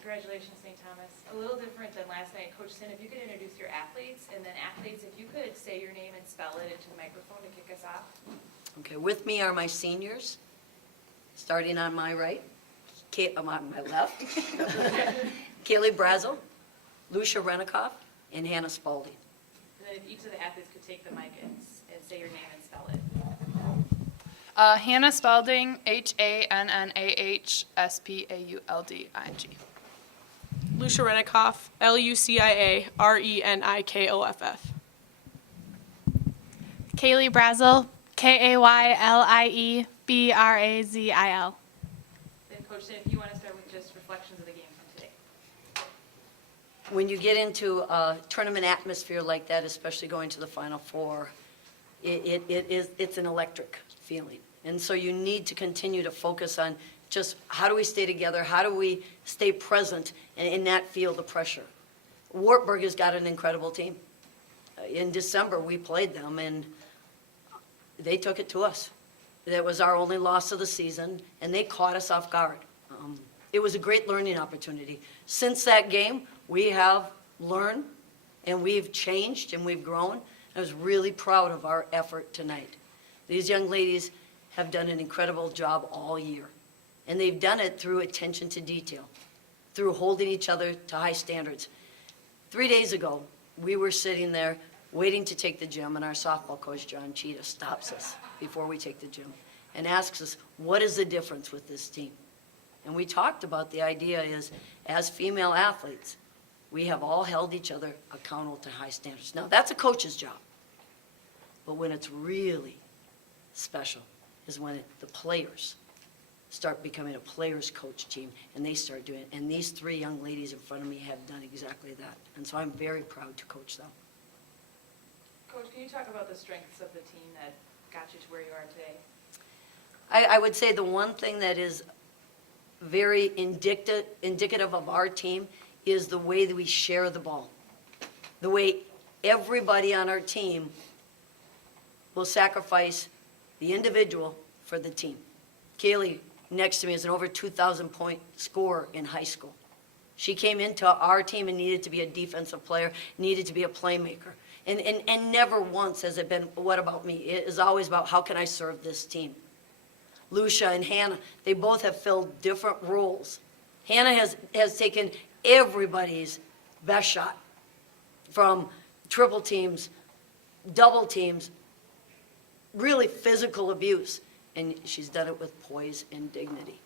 Congratulations, St. Thomas. A little different than last night. Coach Sin, if you could introduce your athletes, and then athletes, if you could say your name and spell it into the microphone to kick us off. Okay, with me are my seniors, starting on my right, on my left, Kaylee Brazel, Lucia Renikoff, and Hannah Spalding. And then if each of the athletes could take the mic and say your name and spell it. Hannah Spalding, HANNAHSPAULDING. Lucia Renikoff, LUCIARENIKOFF. Kaylee Brazel, KAYLIEBRAZIL. Then Coach Sin, if you want to start with just reflections of the game from today. When you get into a tournament atmosphere like that, especially going to the Final Four, it's an electric feeling. And so you need to continue to focus on just how do we stay together, how do we stay present and not feel the pressure. Wartburg has got an incredible team. In December, we played them, and they took it to us. That was our only loss of the season, and they caught us off guard. It was a great learning opportunity. Since that game, we have learned, and we've changed, and we've grown. I was really proud of our effort tonight. These young ladies have done an incredible job all year, and they've done it through attention to detail, through holding each other to high standards. 3 days ago, we were sitting there waiting to take the gym, and our softball coach, John Cheetah, stops us before we take the gym and asks us, what is the difference with this team? And we talked about the idea is, as female athletes, we have all held each other accountable to high standards. Now, that's a coach's job. But when it's really special is when the players start becoming a players coach team, and they start doing it. And these 3 young ladies in front of me have done exactly that. And so I'm very proud to coach them. Coach, can you talk about the strengths of the team that got you to where you are today? I would say the one thing that is very indicative of our team is the way that we share the ball. The way everybody on our team will sacrifice the individual for the team. Kaylee, next to me, is an over 2,000-point scorer in high school. She came into our team and needed to be a defensive player, needed to be a playmaker. And never once has it been, what about me? It is always about, how can I serve this team? Lucia and Hannah, they both have filled different roles. Hannah has taken everybody's best shot, from triple teams, double teams, really physical abuse, and she's done it with poise and dignity.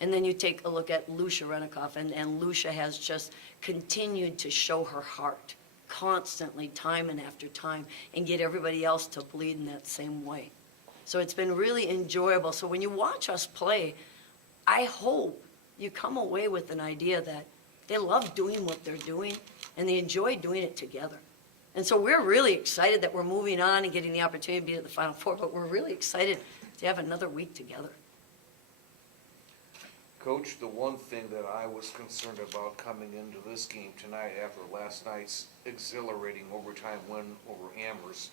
And then you take a look at Lucia Renikoff, and Lucia has just continued to show her heart constantly, time and after time, and get everybody else to bleed in that same way. So it's been really enjoyable. So when you watch us play, I hope you come away with an idea that they love doing what they're doing, and they enjoy doing it together. And so we're really excited that we're moving on and getting the opportunity to be at the Final Four, but we're really excited to have another week together. Coach, the one thing that I was concerned about coming into this game tonight after last night's exhilarating overtime win over Amherst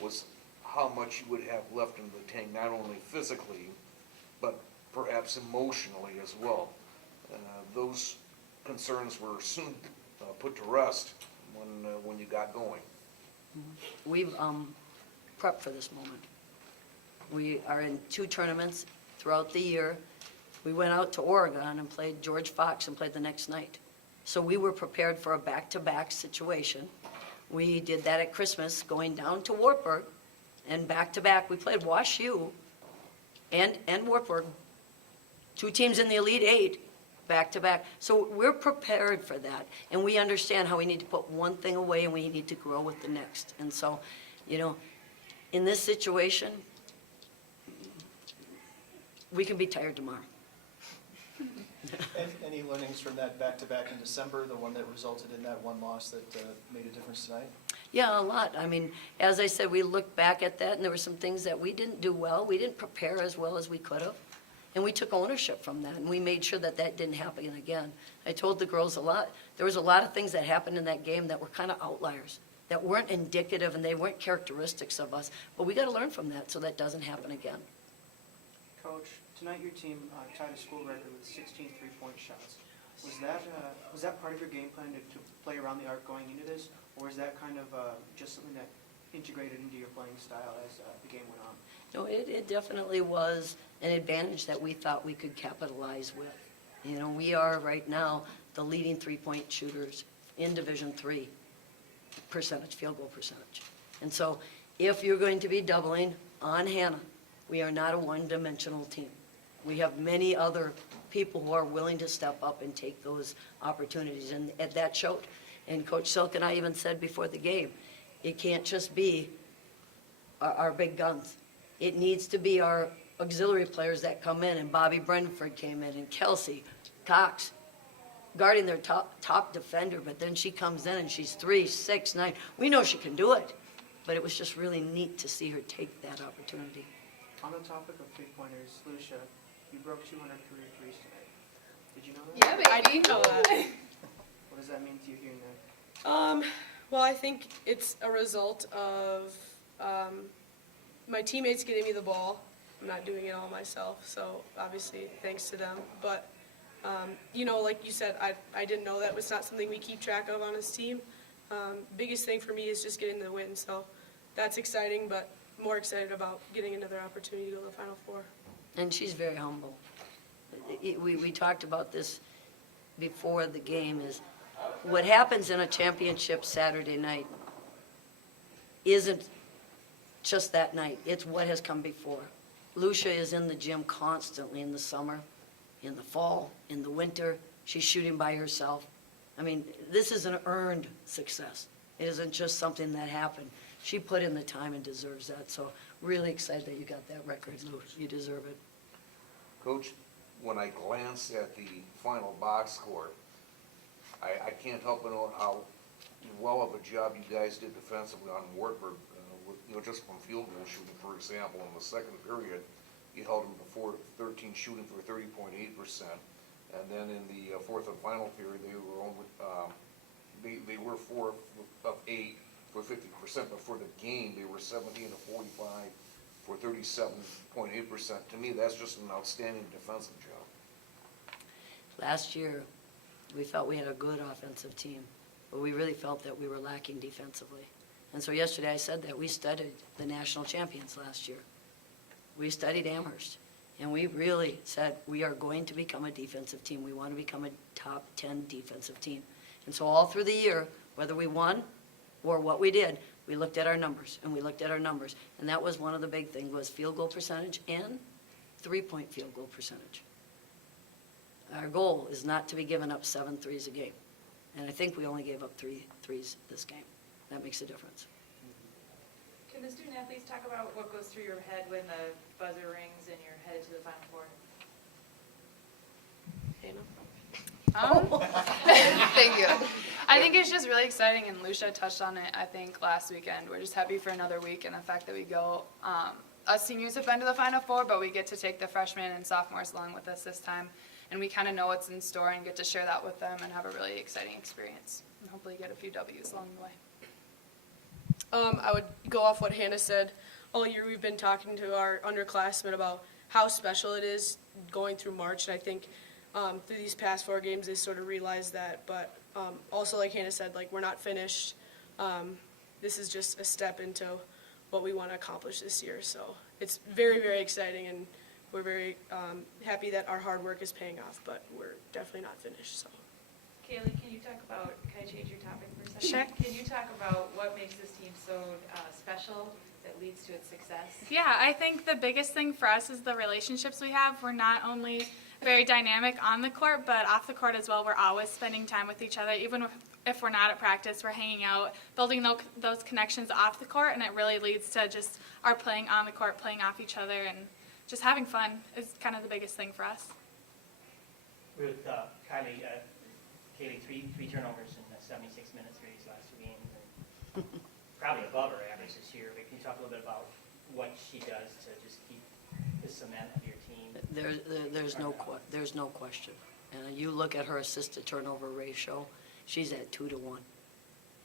was how much you would have left in the tank, not only physically, but perhaps emotionally as well. Those concerns were soon put to rest when you got going. We've prepped for this moment. We are in 2 tournaments throughout the year. We went out to Oregon and played George Fox and played the next night. So we were prepared for a back-to-back situation. We did that at Christmas, going down to Wartburg, and back-to-back. We played Wash U and Wartburg, 2 teams in the Elite 8, back-to-back. So we're prepared for that, and we understand how we need to put one thing away and we need to grow with the next. And so, you know, in this situation, we can be tired tomorrow. Any learnings from that back-to-back in December, the one that resulted in that one loss that made a difference tonight? Yeah, a lot. I mean, as I said, we looked back at that, and there were some things that we didn't do well. We didn't prepare as well as we could have. And we took ownership from that, and we made sure that that didn't happen again. I told the girls a lot. There was a lot of things that happened in that game that were kind of outliers, that weren't indicative, and they weren't characteristics of us. But we got to learn from that so that doesn't happen again. Coach, tonight your team tied a school record with 16 three-point shots. Was that part of your game plan to play around the arc going into this, or is that kind of just something that integrated into your playing style as the game went on? No, it definitely was an advantage that we thought we could capitalize with. You know, we are right now the leading three-point shooters in Division III percentage, field goal percentage. And so if you're going to be doubling on Hannah, we are not a one-dimensional team. We have many other people who are willing to step up and take those opportunities, and that showed. And Coach Silk and I even said before the game, it can't just be our big guns. It needs to be our auxiliary players that come in, and Bobby Brentford came in, and Kelsey Cox, guarding their top defender, but then she comes in and she's 3, 6, 9. We know she can do it, but it was just really neat to see her take that opportunity. On the topic of three-pointers, Lucia, you broke 200 career threes tonight. Did you know that? Yeah, baby. I didn't know that. What does that mean to you hearing that? Well, I think it's a result of my teammates getting me the ball. I'm not doing it all myself, so obviously thanks to them. But, you know, like you said, I didn't know that was not something we keep track of on this team. Biggest thing for me is just getting the win, so that's exciting, but more excited about getting another opportunity to go to the Final Four. And she's very humble. We talked about this before the game, is what happens in a championship Saturday night isn't just that night. It's what has come before. Lucia is in the gym constantly in the summer, in the fall, in the winter. She's shooting by herself. I mean, this is an earned success. It isn't just something that happened. She put in the time and deserves that. So really excited that you got that record, Lou. You deserve it. Coach, when I glance at the final box score, I can't help but know how well of a job you guys did defensively on Wartburg. You know, just from field goal shooting, for example, in the second period, you held them to 13 shooting for 30.8%, and then in the fourth and final period, they were only they were 4 of 8 for 50%, but for the game, they were 17 of 45 for 37.8%. To me, that's just an outstanding defensive job. Last year, we felt we had a good offensive team, but we really felt that we were lacking defensively. And so yesterday I said that we studied the national champions last year. We studied Amherst, and we really said we are going to become a defensive team. We want to become a top 10 defensive team. And so all through the year, whether we won or what we did, we looked at our numbers, and we looked at our numbers. And that was one of the big things, was field goal percentage and three-point field goal percentage. Our goal is not to be giving up 7 threes a game. And I think we only gave up 3 threes this game. That makes a difference. Can the student athletes talk about what goes through your head when the buzzer rings and you're headed to the Final Four? Thank you. I think it's just really exciting, and Lucia touched on it, I think, last weekend. We're just happy for another week, and the fact that we go, us seniors have been to the Final Four, but we get to take the freshmen and sophomores along with us this time, and we kind of know what's in store and get to share that with them and have a really exciting experience, and hopefully get a few W's along the way. I would go off what Hannah said. All year we've been talking to our underclassmen about how special it is going through March, and I think through these past 4 games they sort of realized that. But also, like Hannah said, like, we're not finished. This is just a step into what we want to accomplish this year. So it's very, very exciting, and we're very happy that our hard work is paying off, but we're definitely not finished. So. Kaylee, can you talk about, can I change your topic for a second? Sure. Can you talk about what makes this team so special that leads to its success? Yeah, I think the biggest thing for us is the relationships we have. We're not only very dynamic on the court, but off the court as well. We're always spending time with each other. Even if we're not at practice, we're hanging out, building those connections off the court, and it really leads to just our playing on the court, playing off each other, and just having fun is kind of the biggest thing for us. With Kaylee, three turnovers in 76 minutes for these last 2 games, and probably above her average this year. But can you talk a little bit about what she does to just keep the cement of your team? There's no question. And you look at her assist-to-turnover ratio, she's at 2 to 1.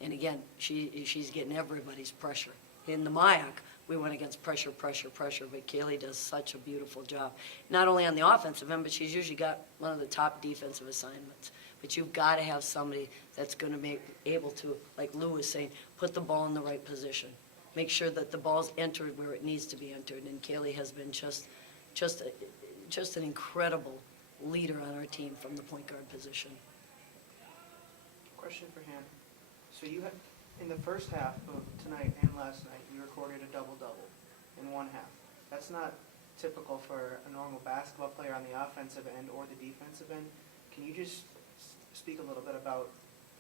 And again, she's getting everybody's pressure. In the MIAC, we went against pressure, pressure, pressure, but Kaylee does such a beautiful job. Not only on the offensive end, but she's usually got one of the top defensive assignments. But you've got to have somebody that's going to be able to, like Lou was saying, put the ball in the right position. Make sure that the ball's entered where it needs to be entered. And Kaylee has been just an incredible leader on our team from the point guard position. Question for Hannah. So you had, in the first half of tonight and last night, you recorded a double-double in one half. That's not typical for a normal basketball player on the offensive end or the defensive end. Can you just speak a little bit about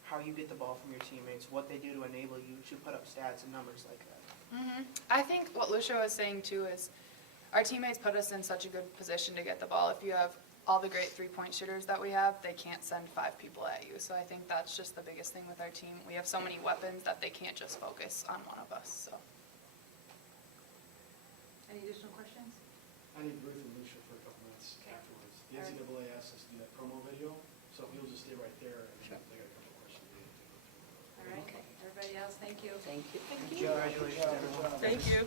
how you get the ball from your teammates, what they do to enable you to put up stats and numbers like that? I think what Lucia was saying too is our teammates put us in such a good position to get the ball. If you have all the great three-point shooters that we have, they can't send 5 people at you. So I think that's just the biggest thing with our team. We have so many weapons that they can't just focus on one of us. So. Any additional questions? I need Ruth and Lucia for a couple minutes Okay. afterwards. The NCAA asked us to do that promo video, so if you'll just stay right there, and Sure. they got a couple questions. they need to go through. All right, everybody else, thank you. Thank you. Congratulations, everyone. Thank you.